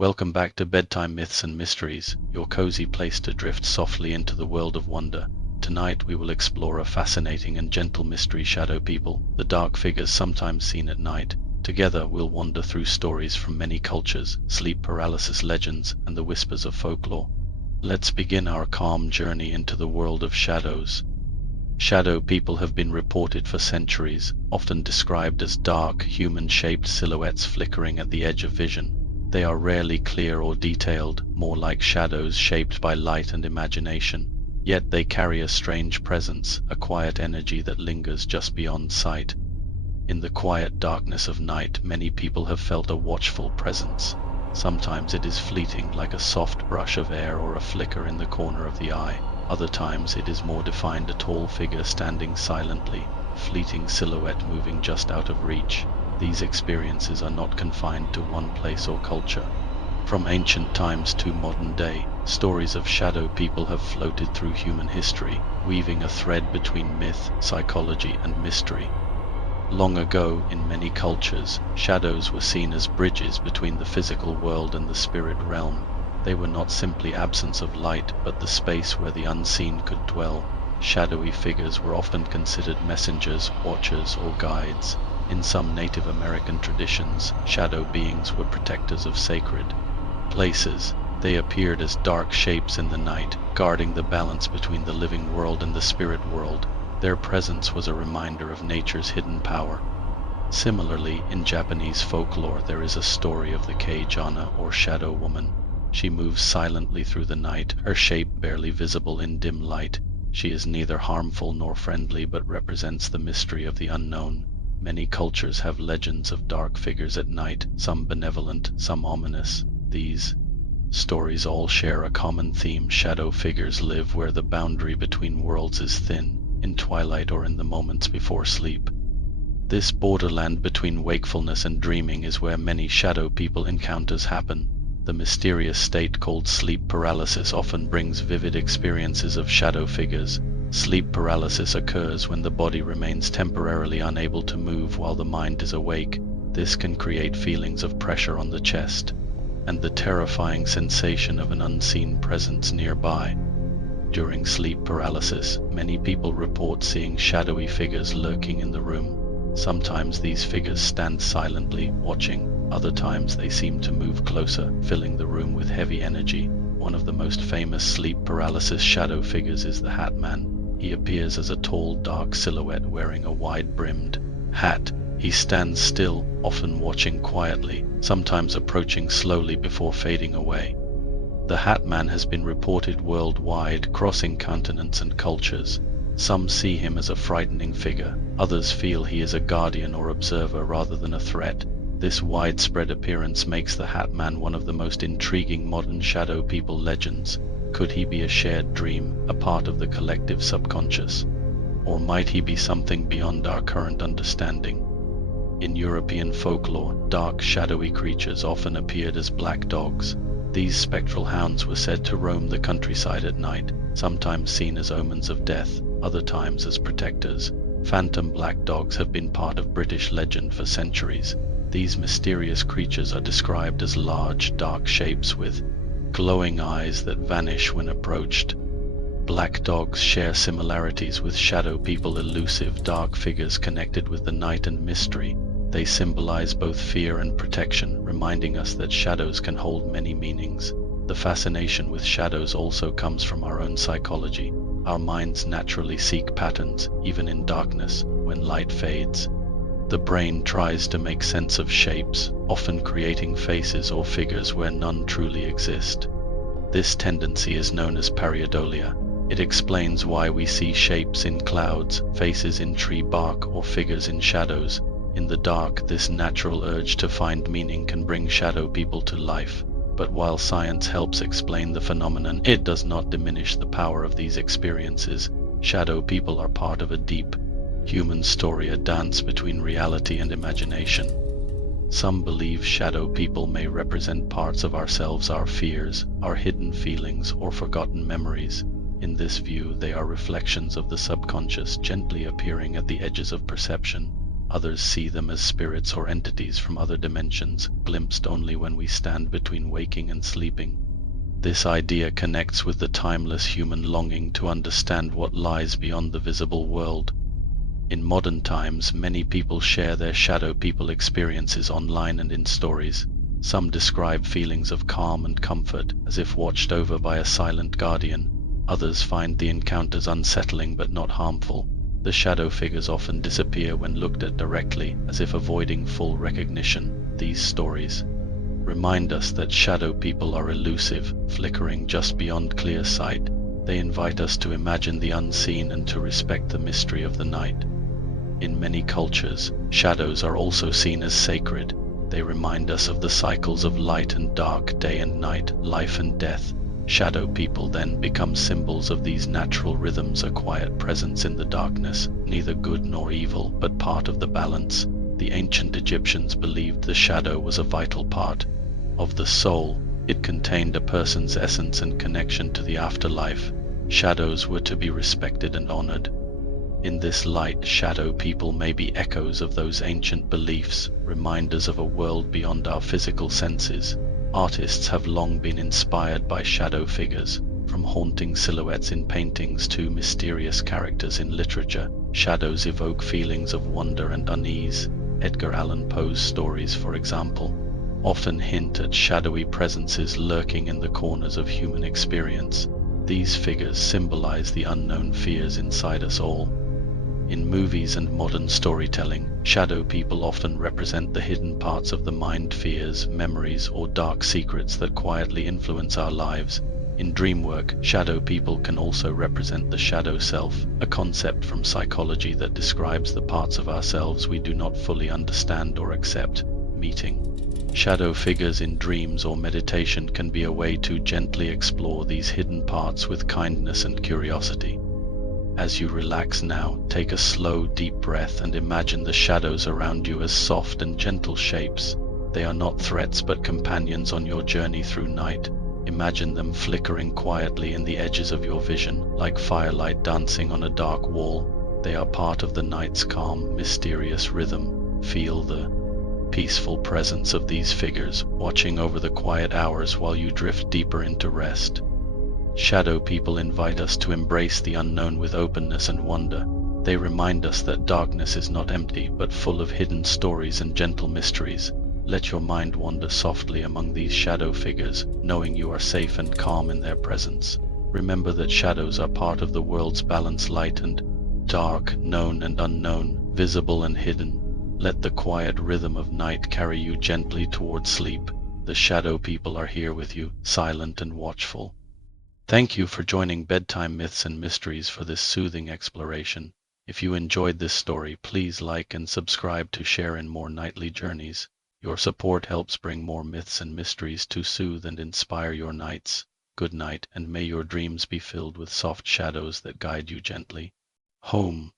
Welcome back to Bedtime Myths and Mysteries, your cozy place to drift softly into the world of wonder. Tonight we will explore a fascinating and gentle mystery: shadow people, the dark figures sometimes seen at night. Together we'll wander through stories from many cultures, sleep paralysis legends, and the whispers of folklore. Let's begin our calm journey into the world of shadows. Shadow people have been reported for centuries, often described as dark, human-shaped silhouettes flickering at the edge of vision. They are rarely clear or detailed, more like shadows shaped by light and imagination. Yet they carry a strange presence, a quiet energy that lingers just beyond sight. In the quiet darkness of night, many people have felt a watchful presence. Sometimes it is fleeting, like a soft brush of air or a flicker in the corner of the eye. Other times it is more defined, a tall figure standing silently, a fleeting silhouette moving just out of reach. These experiences are not confined to one place or culture. From ancient times to modern day, stories of shadow people have floated through human history, weaving a thread between myth, psychology, and mystery. Long ago, in many cultures, shadows were seen as bridges between the physical world and the spirit realm. They were not simply absence of light, but the space where the unseen could dwell. Shadowy figures were often considered messengers, watchers, or guides. In some Native American traditions, shadow beings were protectors of sacred places. They appeared as dark shapes in the night, guarding the balance between the living world and the spirit world. Their presence was a reminder of nature's hidden power. Similarly, in Japanese folklore, there is a story of the Kei-jana, or shadow woman. She moves silently through the night, her shape barely visible in dim light. She is neither harmful nor friendly, but represents the mystery of the unknown. Many cultures have legends of dark figures at night, some benevolent, some ominous. These stories all share a common theme: shadow figures live where the boundary between worlds is thin, in twilight or in the moments before sleep. This borderland between wakefulness and dreaming is where many shadow people encounters happen. The mysterious state called sleep paralysis often brings vivid experiences of shadow figures. Sleep paralysis occurs when the body remains temporarily unable to move while the mind is awake. This can create feelings of pressure on the chest and the terrifying sensation of an unseen presence nearby. During sleep paralysis, many people report seeing shadowy figures lurking in the room. Sometimes these figures stand silently, watching. Other times they seem to move closer, filling the room with heavy energy. One of the most famous sleep paralysis shadow figures is the Hat Man. He appears as a tall, dark silhouette wearing a wide-brimmed hat. He stands still, often watching quietly, sometimes approaching slowly before fading away. The Hat Man has been reported worldwide, crossing continents and cultures. Some see him as a frightening figure, others feel he is a guardian or observer rather than a threat. This widespread appearance makes the Hat Man one of the most intriguing modern shadow people legends. Could he be a shared dream, a part of the collective subconscious? Or might he be something beyond our current understanding? In European folklore, dark, shadowy creatures often appeared as black dogs. These spectral hounds were said to roam the countryside at night, sometimes seen as omens of death, other times as protectors. Phantom black dogs have been part of British legend for centuries. These mysterious creatures are described as large, dark shapes with glowing eyes that vanish when approached. Black dogs share similarities with shadow people, elusive, dark figures connected with the night and mystery. They symbolize both fear and protection, reminding us that shadows can hold many meanings. The fascination with shadows also comes from our own psychology. Our minds naturally seek patterns, even in darkness. When light fades, the brain tries to make sense of shapes, often creating faces or figures where none truly exist. This tendency is known as pareidolia. It explains why we see shapes in clouds, faces in tree bark, or figures in shadows. In the dark, this natural urge to find meaning can bring shadow people to life. But while science helps explain the phenomenon, it does not diminish the power of these experiences. Shadow people are part of a deep human story, a dance between reality and imagination. Some believe shadow people may represent parts of ourselves, our fears, our hidden feelings, or forgotten memories. In this view, they are reflections of the subconscious, gently appearing at the edges of perception. Others see them as spirits or entities from other dimensions, glimpsed only when we stand between waking and sleeping. This idea connects with the timeless human longing to understand what lies beyond the visible world. In modern times, many people share their shadow people experiences online and in stories. Some describe feelings of calm and comfort, as if watched over by a silent guardian. Others find the encounters unsettling but not harmful. The shadow figures often disappear when looked at directly, as if avoiding full recognition. These stories remind us that shadow people are elusive, flickering just beyond clear sight. They invite us to imagine the unseen and to respect the mystery of the night. In many cultures, shadows are also seen as sacred. They remind us of the cycles of light and dark, day and night, life and death. Shadow people then become symbols of these natural rhythms, a quiet presence in the darkness, neither good nor evil, but part of the balance. The ancient Egyptians believed the shadow was a vital part of the soul. It contained a person's essence and connection to the afterlife. Shadows were to be respected and honored. In this light, shadow people may be echoes of those ancient beliefs, reminders of a world beyond our physical senses. Artists have long been inspired by shadow figures, from haunting silhouettes in paintings to mysterious characters in literature. Shadows evoke feelings of wonder and unease. Edgar Allan Poe's stories, for example, often hint at shadowy presences lurking in the corners of human experience. These figures symbolize the unknown fears inside us all. In movies and modern storytelling, shadow people often represent the hidden parts of the mind, fears, memories, or dark secrets that quietly influence our lives. In dream work, shadow people can also represent the shadow self, a concept from psychology that describes the parts of ourselves we do not fully understand or accept. Meeting shadow figures in dreams or meditation can be a way to gently explore these hidden parts with kindness and curiosity. As you relax now, take a slow, deep breath and imagine the shadows around you as soft and gentle shapes. They are not threats but companions on your journey through night. Imagine them flickering quietly in the edges of your vision, like firelight dancing on a dark wall. They are part of the night's calm, mysterious rhythm. Feel the peaceful presence of these figures, watching over the quiet hours while you drift deeper into rest. Shadow people invite us to embrace the unknown with openness and wonder. They remind us that darkness is not empty, but full of hidden stories and gentle mysteries. Let your mind wander softly among these shadow figures, knowing you are safe and calm in their presence. Remember that shadows are part of the world's balance, light and dark, known and unknown, visible and hidden. Let the quiet rhythm of night carry you gently toward sleep. The shadow people are here with you, silent and watchful. Thank you for joining Bedtime Myths and Mysteries for this soothing exploration. If you enjoyed this story, please like and subscribe to share in more nightly journeys. Your support helps bring more myths and mysteries to soothe and inspire your nights. Good night, and may your dreams be filled with soft shadows that guide you gently home.